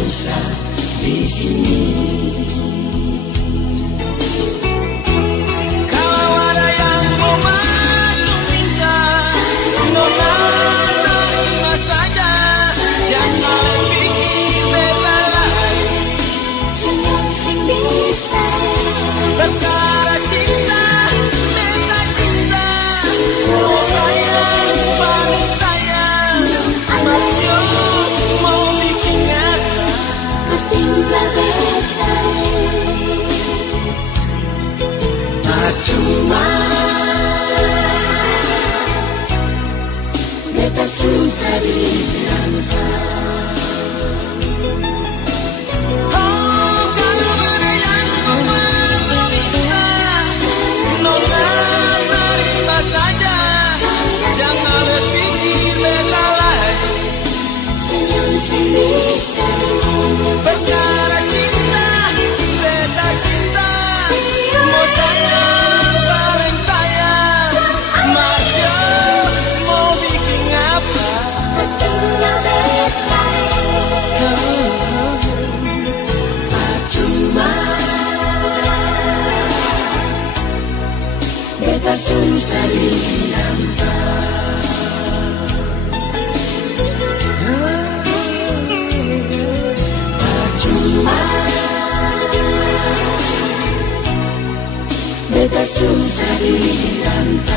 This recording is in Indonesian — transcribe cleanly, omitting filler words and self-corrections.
susah di sini. Kalau ada yang mau bantu minta, nona terima saja. Jangan pikir beta lain, senyum sing bisa. perkara cinta, beta cinta. Oh sayang, paling sayang, masih mau bikin apa? Kau tinggal beta. Percuma, beta susah dirangkap. Oh, kalau ada yang mau meminta, nona terima saja. Jangan pikir beta lain, Senyum sing bisa. perkara cinta, beta cinta. Mau sayang, paling sayang, masih mau bikin apa? Kau tinggal beta. Percuma, beta susah dirangkap. Percuma, beta susah dirangkap.